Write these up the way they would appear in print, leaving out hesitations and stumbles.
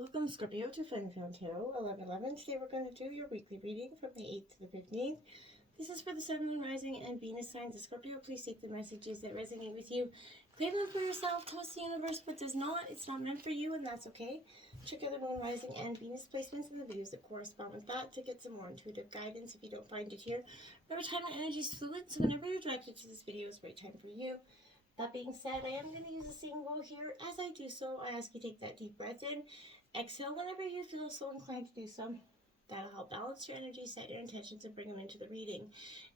Welcome, Scorpio, to Fun Found Tarot 11/11. Today we're going to do your weekly reading from the 8th to the 15th. This is for the Sun, Moon, Rising, and Venus signs of Scorpio. Please take the messages that resonate with you. Claim them for yourself. Trust the universe. What does not, it's not meant for you, and that's okay. Check out the Moon, Rising, and Venus placements in the videos that correspond with that to get some more intuitive guidance if you don't find it here. Remember, time and energy is fluid, so whenever you're directed to this video is the right time for you. That being said, I am going to use a singing bowl here. As I do so, I ask you to take that deep breath in. Exhale whenever you feel so inclined to do so. That'll help balance your energy, set your intentions, and bring them into the reading.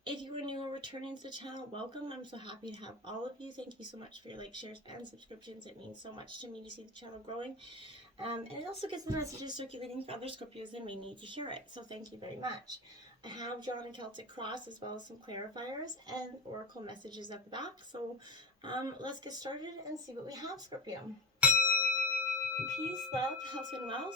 If you are new or returning to the channel, welcome. I'm so happy to have all of you. Thank you so much for your likes, shares, and subscriptions. It means so much to me to see the channel growing. And it also gets the messages circulating for other Scorpios that may need to hear it. So thank you very much. I have drawn a Celtic cross as well as some clarifiers and oracle messages at the back. So let's get started and see what we have, Scorpio. Peace, love, health, and wealth.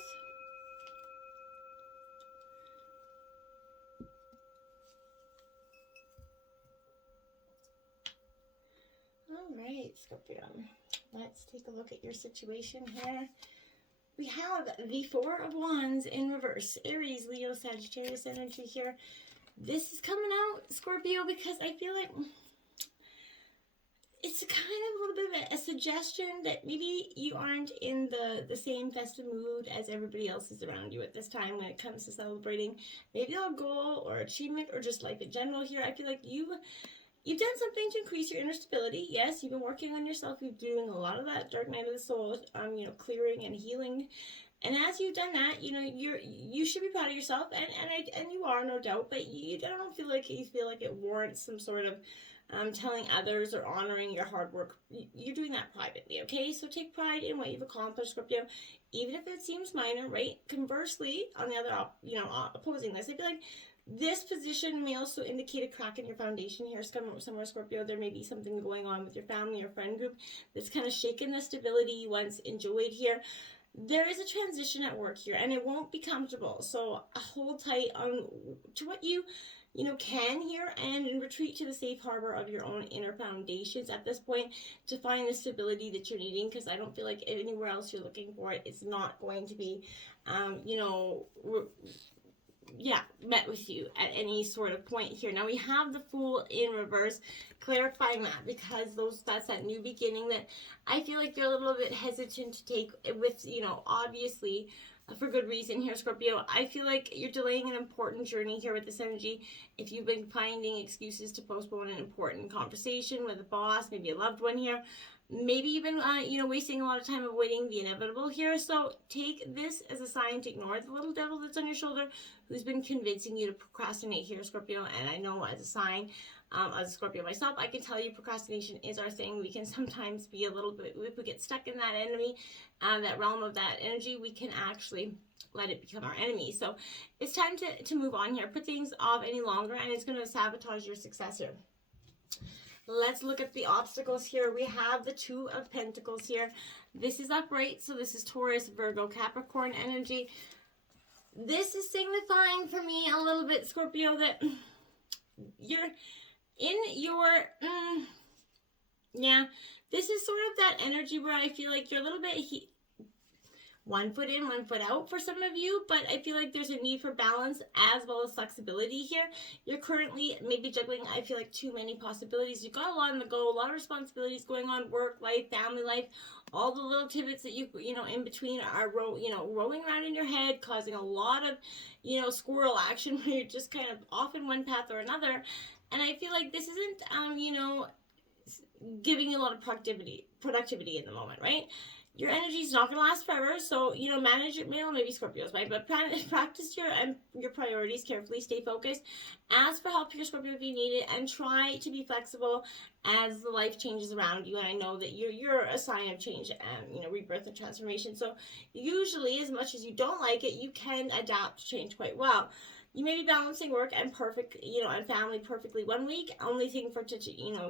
All right, Scorpio. Let's take a look at your situation here. We have the Four of Wands in reverse. Aries, Leo, Sagittarius energy here. This is coming out, Scorpio, because I feel like it's kind of a little bit of a suggestion that maybe you aren't in the same festive mood as everybody else is around you at this time when it comes to celebrating maybe a goal or achievement or just life in general here. I feel like you've done something to increase your inner stability. Yes, you've been working on yourself. You're doing a lot of that dark night of the soul, clearing and healing. And as you've done that, you should be proud of yourself, and you are, no doubt. But you don't feel like it warrants some sort of telling others or honoring your hard work. You're doing that privately, okay? So take pride in what you've accomplished, Scorpio, even if it seems minor, right? Conversely, on the other, opposing this, I feel like this position may also indicate a crack in your foundation here somewhere, Scorpio. There may be something going on with your family or friend group that's kind of shaken the stability you once enjoyed here. There is a transition at work here, and it won't be comfortable. So hold tight on to what you can here, and retreat to the safe harbor of your own inner foundations at this point to find the stability that you're needing, because I don't feel like anywhere else you're looking for it, it's not going to be, met with you at any sort of point here. Now we have the Fool in reverse, clarifying that because that's that new beginning that I feel like you're a little bit hesitant to take with, obviously for good reason here, Scorpio. I feel like you're delaying an important journey here with this energy. If you've been finding excuses to postpone an important conversation with a boss, maybe a loved one here, maybe you've been, wasting a lot of time avoiding the inevitable here. So take this as a sign to ignore the little devil that's on your shoulder who's been convincing you to procrastinate here, Scorpio. And I know as a sign, as a Scorpio myself, I can tell you procrastination is our thing. We can sometimes be a little bit, if we get stuck in that enemy, that realm of that energy, we can actually let it become our enemy. So it's time to move on here. Put things off any longer, and it's going to sabotage your success here. Let's look at the obstacles here. We have the Two of Pentacles here. This is upright, so this is Taurus, Virgo, Capricorn energy. This is signifying for me a little bit, Scorpio, that you're in your, this is sort of that energy where I feel like you're a little bit one foot in, one foot out for some of you, but I feel like there's a need for balance as well as flexibility here. You're currently maybe juggling, I feel like, too many possibilities. You've got a lot on the go, a lot of responsibilities going on, work life, family life, all the little tidbits that you in between are rolling around in your head, causing a lot of, squirrel action where you're just kind of off in one path or another. And I feel like this isn't, giving you a lot of productivity in the moment, right? Your energy is not going to last forever, so, manage your, maybe Scorpio's, right? But practice your priorities carefully, stay focused. Ask for help here, Scorpio, if you need it, and try to be flexible as the life changes around you. And I know that you're a sign of change and, rebirth and transformation. So usually, as much as you don't like it, you can adapt to change quite well. You may be balancing work and and family perfectly one week, only thing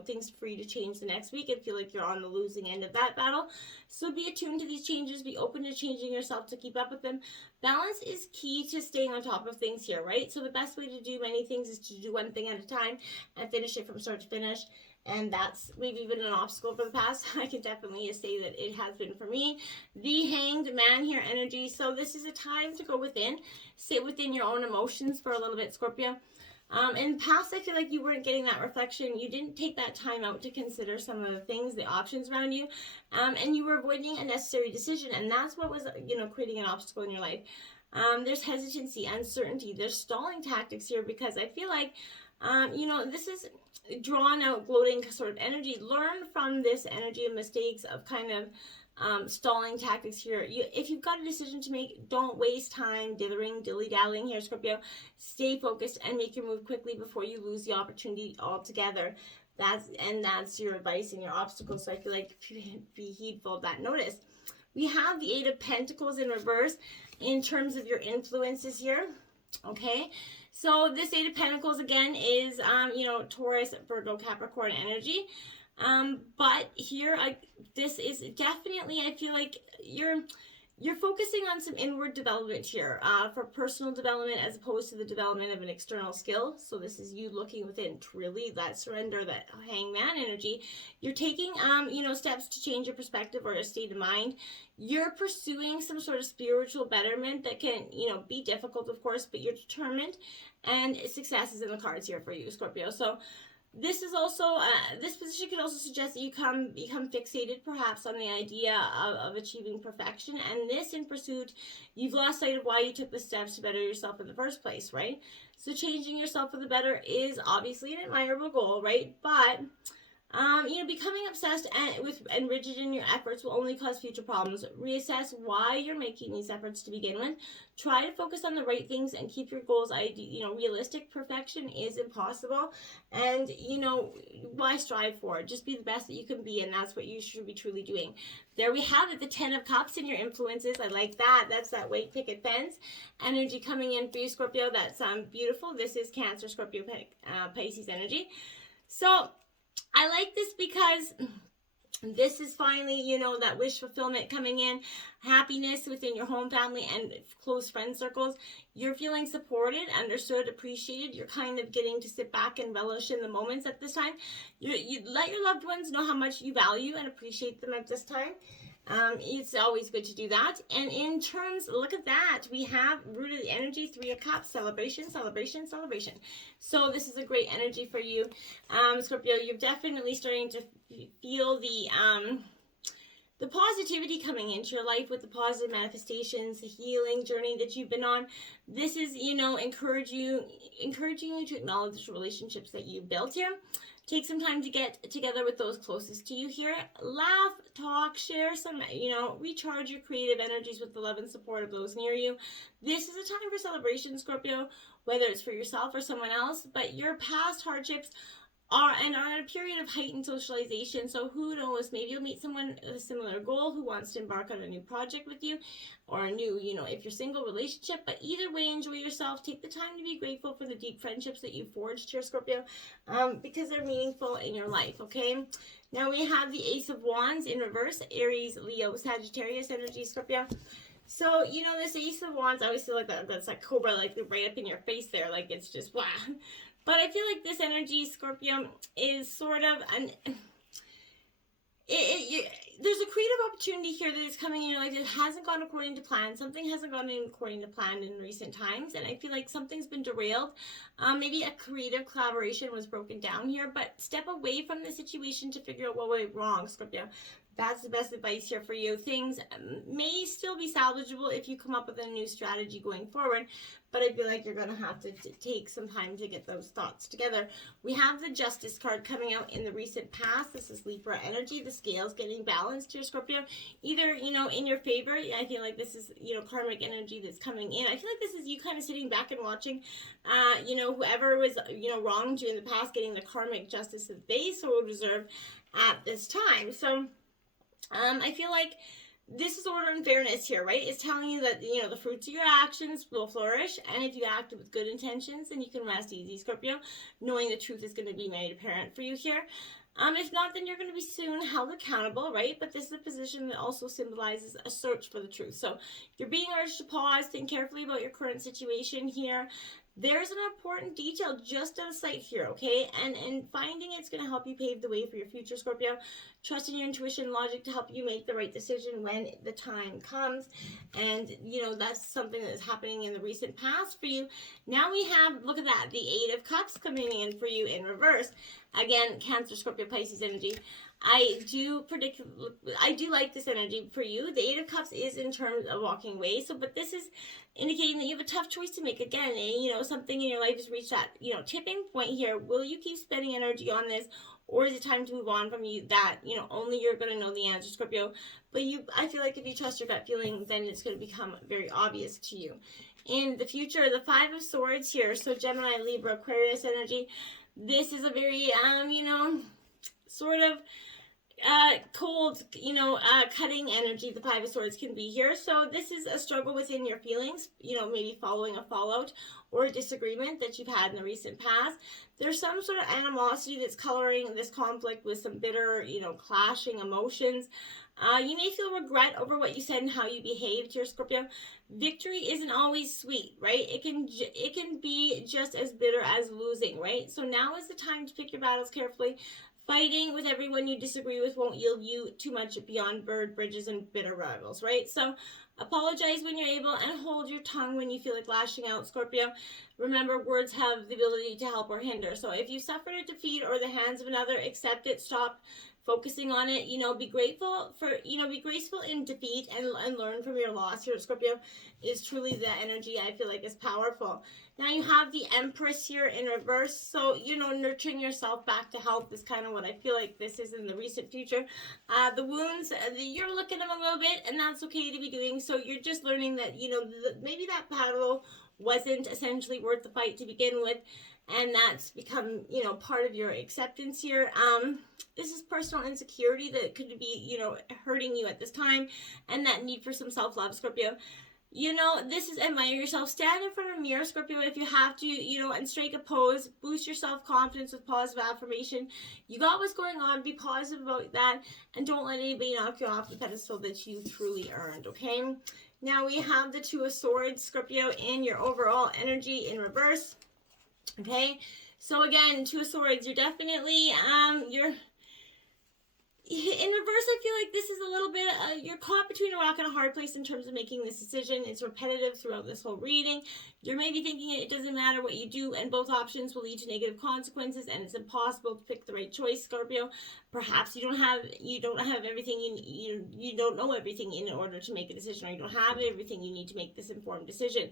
things for you to change the next week and feel like you're on the losing end of that battle. So be attuned to these changes, be open to changing yourself to keep up with them. Balance is key to staying on top of things here, right? So the best way to do many things is to do one thing at a time and finish it from start to finish. and that's maybe been an obstacle for the past. I can definitely say that it has been for me. The Hanged Man here energy. So this is a time to go within, sit within your own emotions for a little bit, Scorpio. In the past, I feel like you weren't getting that reflection. You didn't take that time out to consider some of the things, the options around you, and you were avoiding a necessary decision, and that's what was, creating an obstacle in your life. There's hesitancy, uncertainty. There's stalling tactics here because I feel like, this is drawn out, gloating sort of energy. Learn from this energy of mistakes of kind of stalling tactics here. If you've got a decision to make, don't waste time dithering, dilly-dallying here, Scorpio. Stay focused and make your move quickly before you lose the opportunity altogether. That's your advice and your obstacles. So I feel like be heedful of that. Notice we have the Eight of Pentacles in reverse in terms of your influences here. Okay, so this Eight of Pentacles again is Taurus, Virgo, Capricorn energy. But here, this is definitely, I feel like you're focusing on some inward development here, for personal development as opposed to the development of an external skill. So this is you looking within to really that surrender, that hangman energy. You're taking, steps to change your perspective or your state of mind. You're pursuing some sort of spiritual betterment that can, be difficult, of course, but you're determined, and success is in the cards here for you, Scorpio. So this is also, this position could also suggest that you become fixated perhaps on the idea of achieving perfection, and this in pursuit, you've lost sight of why you took the steps to better yourself in the first place, right? So changing yourself for the better is obviously an admirable goal, right? But becoming obsessed and rigid in your efforts will only cause future problems. Reassess why you're making these efforts to begin with. Try to focus on the right things and keep your goals realistic. Perfection is impossible, and why strive for it? Just be the best that you can be, and that's what you should be truly doing. There we have it, the 10 of Cups in your influences. I like that. That's that white picket fence energy coming in for you, Scorpio. That's beautiful. This is Cancer, Scorpio, Pisces energy. So I like this because this is finally, that wish fulfillment coming in, happiness within your home family and close friend circles. You're feeling supported, understood, appreciated. You're kind of getting to sit back and relish in the moments at this time. You let your loved ones know how much you value and appreciate them at this time. It's always good to do that. And in terms, look at that. We have root of the energy, 3 of Cups, celebration, celebration, celebration. So this is a great energy for you, Scorpio. You're definitely starting to feel the positivity coming into your life with the positive manifestations, the healing journey that you've been on. This is, encouraging you to acknowledge the relationships that you've built here. Take some time to get together with those closest to you here. Laugh, talk, share some, recharge your creative energies with the love and support of those near you. This is a time for celebration, Scorpio, whether it's for yourself or someone else, but your past hardships are in a period of heightened socialization. So who knows, maybe you'll meet someone with a similar goal who wants to embark on a new project with you, or a new, if you're single, relationship. But either way, enjoy yourself. Take the time to be grateful for the deep friendships that you forged here, Scorpio, because they're meaningful in your life, okay? Now we have the Ace of Wands in reverse, Aries, Leo, Sagittarius energy, Scorpio. So, this Ace of Wands, I always feel like that's like Cobra, like right up in your face there, like it's just, wow. But I feel like this energy, Scorpio, is sort of there's a creative opportunity here that is coming in your life that hasn't gone according to plan. Something hasn't gone according to plan in recent times, and I feel like something's been derailed. Maybe a creative collaboration was broken down here, but step away from the situation to figure out what went wrong, Scorpio. That's the best advice here for you. Things may still be salvageable if you come up with a new strategy going forward, but I feel like you're going to have to take some time to get those thoughts together. We have the Justice card coming out in the recent past. This is Libra energy. The scales getting balanced here, Scorpio. Either, in your favor. I feel like this is, karmic energy that's coming in. I feel like this is you kind of sitting back and watching, whoever was, wronged you in the past getting the karmic justice that they so deserve at this time. So I feel like this is order and fairness here, right? It's telling you that, the fruits of your actions will flourish, and if you act with good intentions, then you can rest easy, Scorpio, knowing the truth is going to be made apparent for you here. If not, then you're going to be soon held accountable, right? But this is a position that also symbolizes a search for the truth. So you're being urged to pause, think carefully about your current situation here. there's an important detail just out of sight here, okay? And finding it's going to help you pave the way for your future, Scorpio. Trust in your intuition, logic to help you make the right decision when the time comes. And, you know, that's something that is happening in the recent past for you. Now we have, look at that, the Eight of Cups coming in for you in reverse. Again, Cancer, Scorpio, Pisces energy. I do like this energy for you. The Eight of Cups is in terms of walking away. So, but this is indicating that you have a tough choice to make. Again, you know, something in your life has reached that, you know, tipping point here. Will you keep spending energy on this, or is it time to move on from you? That, you know, only you're going to know the answer, Scorpio. But I feel like if you trust your gut feeling, then it's going to become very obvious to you. In the future, the Five of Swords here. So Gemini, Libra, Aquarius energy. This is a very, you know, sort of cold, you know, cutting energy the Five of Swords can be here. So this is a struggle within your feelings, you know, maybe following a fallout or a disagreement that you've had in the recent past. There's some sort of animosity that's coloring this conflict with some bitter, you know, clashing emotions. You may feel regret over what you said and how you behaved here, Scorpio. Victory isn't always sweet, right? It can be just as bitter as losing, right? So now is the time to pick your battles carefully. Fighting with everyone you disagree with won't yield you too much beyond burned bridges and bitter rivals, right? So apologize when you're able and hold your tongue when you feel like lashing out, Scorpio. Remember, words have the ability to help or hinder. So if you suffered a defeat or the hands of another, accept it, stop focusing on it, you know, be grateful for, you know, be graceful in defeat and learn from your loss here, Scorpio, is truly the energy I feel like is powerful. Now you have the Empress here in reverse. So, you know, nurturing yourself back to health is kind of what I feel like this is in the recent future. The wounds, you're looking at them a little bit, and that's okay to be doing. So you're just learning that, you know, maybe that battle wasn't essentially worth the fight to begin with. And that's become, you know, part of your acceptance here. This is personal insecurity that could be, you know, hurting you at this time. And that need for some self-love, Scorpio. You know, this is admire yourself. Stand in front of a mirror, Scorpio, if you have to, you know, and strike a pose. Boost your self-confidence with positive affirmation. You got what's going on. Be positive about that. And don't let anybody knock you off the pedestal that you truly earned, okay? Now we have the Two of Swords, Scorpio, in your overall energy in reverse. Okay, so again, Two of Swords, you're definitely, you're in reverse. I feel like this is a little bit, you're caught between a rock and a hard place in terms of making this decision. It's repetitive throughout this whole reading. You're maybe thinking it doesn't matter what you do, and both options will lead to negative consequences, and it's impossible to pick the right choice, Scorpio. Perhaps you don't have everything you don't know everything in order to make a decision, or you don't have everything you need to make this informed decision.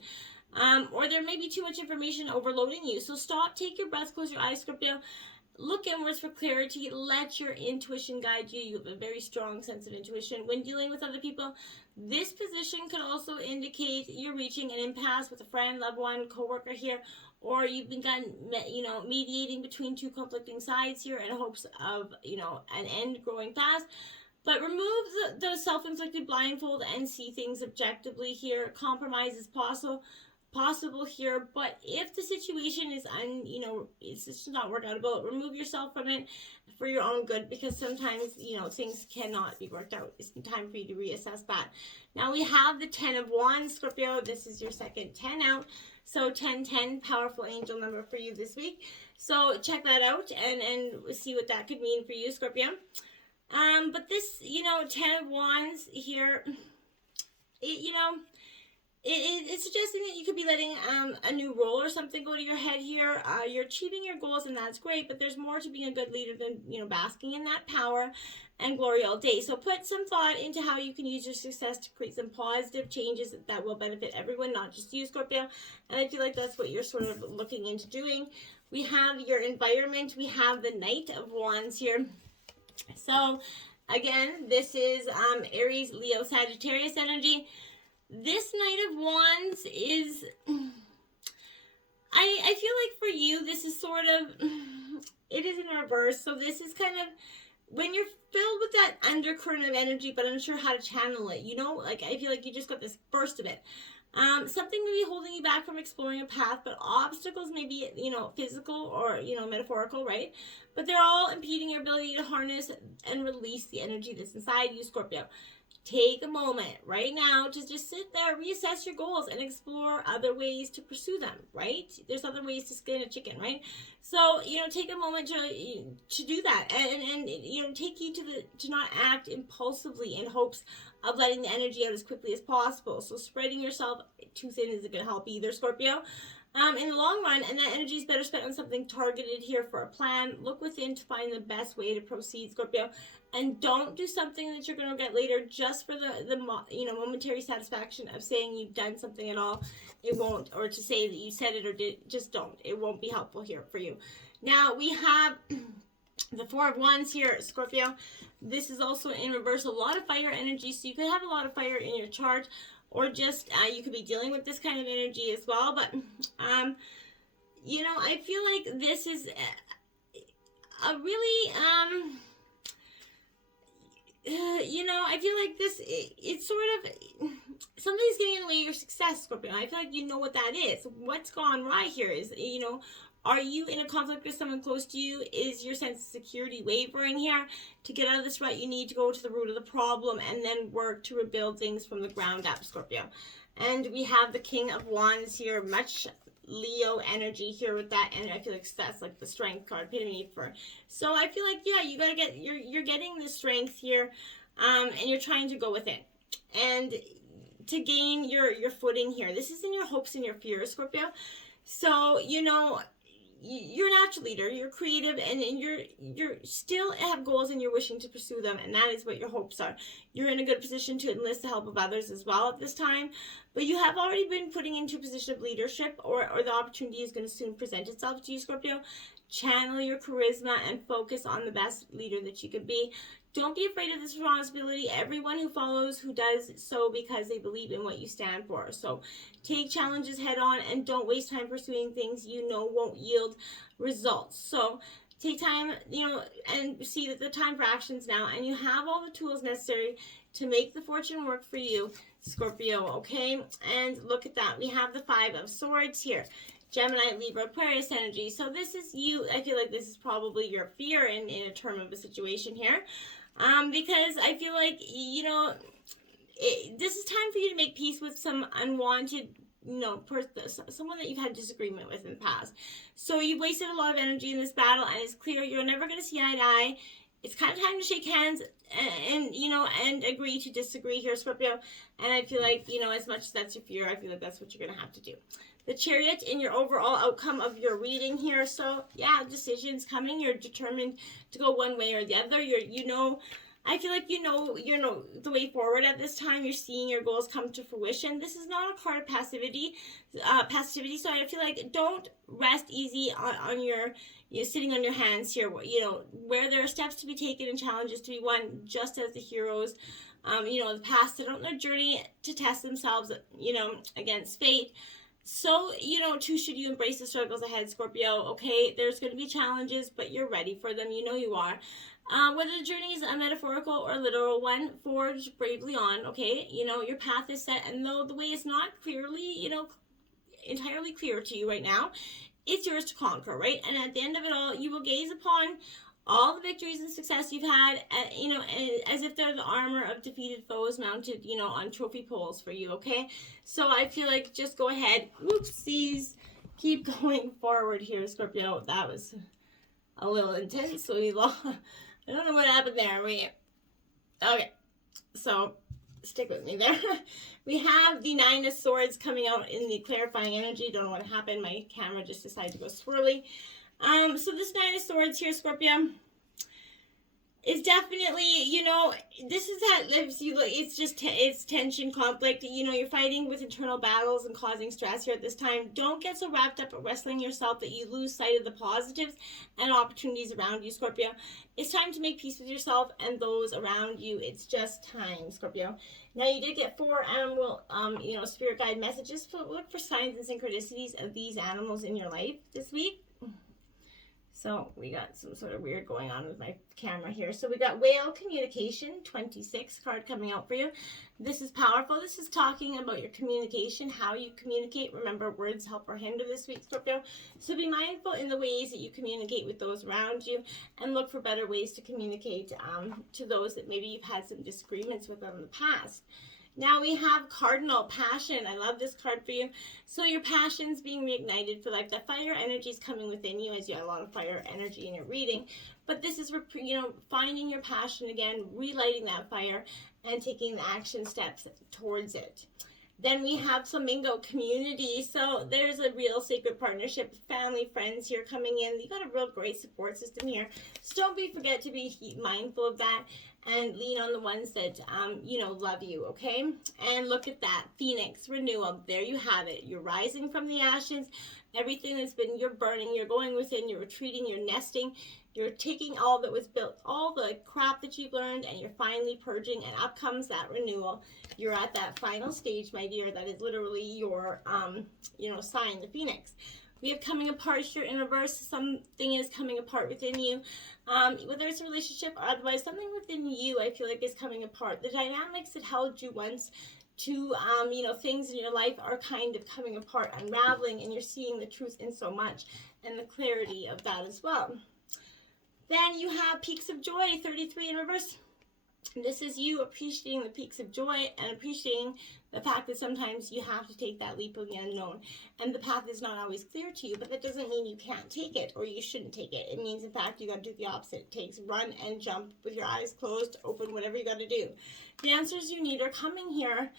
Or there may be too much information overloading you. So stop, take your breath, close your eyes, Scorpio. Look inwards for clarity. Let your intuition guide you. You have a very strong sense of intuition. When dealing with other people, this position could also indicate you're reaching an impasse with a friend, loved one, coworker here, or you've begun, you know, mediating between two conflicting sides here in hopes of, you know, an end growing fast. But remove the self-inflicted blindfold and see things objectively here. Compromise is possible here, but if the situation is it's just not workoutable, remove yourself from it for your own good, because sometimes, you know, things cannot be worked out. It's time for you to reassess that. Now we have the 10 of Wands, Scorpio. This is your second 10 out. So 1010, powerful angel number for you this week. So check that out and see what that could mean for you, Scorpio. But this, you know, 10 of Wands here, it's suggesting that you could be letting a new role or something go to your head here. You're achieving your goals, and that's great, but there's more to being a good leader than, you know, basking in that power and glory all day. So put some thought into how you can use your success to create some positive changes that will benefit everyone, not just you, Scorpio. And I feel like that's what you're sort of looking into doing. We have your environment. We have the Knight of Wands here. So again, this is Aries, Leo, Sagittarius energy. This Knight of Wands is, I feel like for you, this is sort of, it is in reverse. So this is kind of, when you're filled with that undercurrent of energy, but unsure how to channel it, you know, like I feel like you just got this burst of it. Something may be holding you back from exploring a path, but obstacles may be, you know, physical or, you know, metaphorical, right? But they're all impeding your ability to harness and release the energy that's inside you, Scorpio. take a moment right now to just sit there, reassess your goals, and explore other ways to pursue them, right? There's other ways to skin a chicken, right? So, take a moment to do that, and take heed to not act impulsively in hopes of letting the energy out as quickly as possible. So spreading yourself too thin isn't going to help either, Scorpio. In the long run, and that energy is better spent on something targeted here for a plan. Look within to find the best way to proceed, Scorpio, and don't do something that you're going to get later just for the momentary satisfaction of saying you've done something at all. It won't, or to say that you said it or did. Just don't. It won't be helpful here for you. Now we have the Four of Wands here, Scorpio. This is also in reverse. A lot of fire energy, so you could have a lot of fire in your chart. Or just, you could be dealing with this kind of energy as well. But, I feel like this is a really, I feel like this, it's sort of, something's getting in the way of your success, Scorpio. I feel like you know what that is. What's gone right here is, are you in a conflict with someone close to you? Is your sense of security wavering here? To get out of this rut, you need to go to the root of the problem and then work to rebuild things from the ground up, Scorpio. And we have the King of Wands here, much Leo energy here with that, and I feel like that's like the strength card, epitome for. So I feel like, yeah, you gotta get, you're getting the strength here, and you're trying to go within. And to gain your footing here. This is in your hopes and your fears, Scorpio. So, you're a natural leader, you're creative, and you're still have goals and you're wishing to pursue them, and that is what your hopes are. You're in a good position to enlist the help of others as well at this time, but you have already been putting into a position of leadership, or the opportunity is going to soon present itself to you, Scorpio. Channel your charisma and focus on the best leader that you could be. Don't be afraid of this responsibility. Everyone who follows, who does so because they believe in what you stand for. So take challenges head on and don't waste time pursuing things you know won't yield results. So take time, and see that the time for actions now, and you have all the tools necessary to make the fortune work for you, Scorpio, okay? And look at that. We have the Five of Swords here. Gemini, Libra, Aquarius energy. So this is you. I feel like this is probably your fear in a term of a situation here. Because I feel like, this is time for you to make peace with some unwanted, someone that you've had disagreement with in the past. So you've wasted a lot of energy in this battle, and it's clear you're never going to see eye to eye. It's kind of time to shake hands and agree to disagree here, Scorpio. And I feel like, as much as that's your fear, I feel like that's what you're going to have to do. The Chariot in your overall outcome of your reading here. So, yeah, decisions coming. You're determined to go one way or the other. I feel like the way forward at this time. You're seeing your goals come to fruition. This is not a card of passivity. So I feel like don't rest easy on your sitting on your hands here. Where there are steps to be taken and challenges to be won, just as the heroes, the past set on their journey to test themselves, against fate. So, too, should you embrace the struggles ahead, Scorpio, okay? There's going to be challenges, but you're ready for them. You are. Whether the journey is a metaphorical or a literal one, forge bravely on, okay? Your path is set, and though the way is not clearly, entirely clear to you right now, it's yours to conquer, right? And at the end of it all, you will gaze upon all the victories and success you've had, as if they're the armor of defeated foes mounted, on trophy poles for you, okay? So I feel like just go ahead. Oopsies. Keep going forward here, Scorpio. That was a little intense. So I don't know what happened there. Okay. So stick with me there. We have the Nine of Swords coming out in the clarifying energy. Don't know what happened. My camera just decided to go swirly. So this Nine of Swords here, Scorpio, is definitely, this is that lives you, it's tension, conflict, you're fighting with internal battles and causing stress here at this time. Don't get so wrapped up at wrestling yourself that you lose sight of the positives and opportunities around you, Scorpio. It's time to make peace with yourself and those around you. It's just time, Scorpio. Now, you did get 4 animal, spirit guide messages. So look for signs and synchronicities of these animals in your life this week. So we got some sort of weird going on with my camera here. So we got Whale Communication, 26 card coming out for you. This is powerful. This is talking about your communication, how you communicate. Remember, words help or hinder this week, Scorpio. So be mindful in the ways that you communicate with those around you, and look for better ways to communicate to those that maybe you've had some disagreements with in the past. Now we have Cardinal Passion. I love this card for you. So your passion's being reignited for life. That fire energy is coming within you, as you have a lot of fire energy in your reading. But this is, finding your passion again, relighting that fire, and taking the action steps towards it. Then we have Flamingo Community. So there's a real sacred partnership, family, friends here coming in. You got a real great support system here. So don't forget to be mindful of that, and lean on the ones that, love you, okay? And look at that, Phoenix, Renewal. There you have it. You're rising from the ashes. Everything that's been, you're burning, you're going within, you're retreating, you're nesting. You're taking all that was built, all the crap that you've learned, and you're finally purging, and up comes that renewal. You're at that final stage, my dear. That is literally your, sign, the Phoenix. We have coming apart here in reverse. Something is coming apart within you. Whether it's a relationship or otherwise, something within you, I feel like, is coming apart. The dynamics that held you once to, things in your life are kind of coming apart, unraveling, and you're seeing the truth in so much, and the clarity of that as well. Then you have Peaks of Joy, 33 in reverse. This is you appreciating the peaks of joy and appreciating the fact that sometimes you have to take that leap of the unknown. And the path is not always clear to you, but that doesn't mean you can't take it or you shouldn't take it. It means, in fact, you got to do the opposite. It takes run and jump with your eyes closed, open, whatever you got to do. The answers you need are coming here.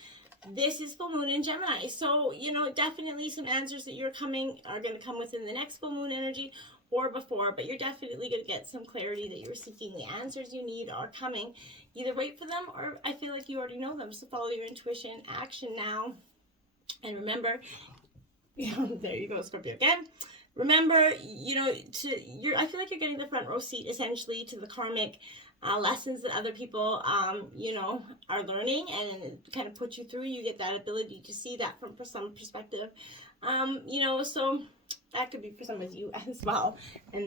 This is full moon in Gemini. So, definitely some answers that are going to come within the next full moon energy or before, but you're definitely going to get some clarity that you're seeking. The answers you need are coming. Either wait for them, or I feel like you already know them. So follow your intuition, action now. And remember, there you go, Scorpio again. Remember, I feel like you're getting the front row seat essentially to the karmic lessons that other people, are learning, and it kind of puts you through. You get that ability to see that from some perspective, so that could be for some of you as well. And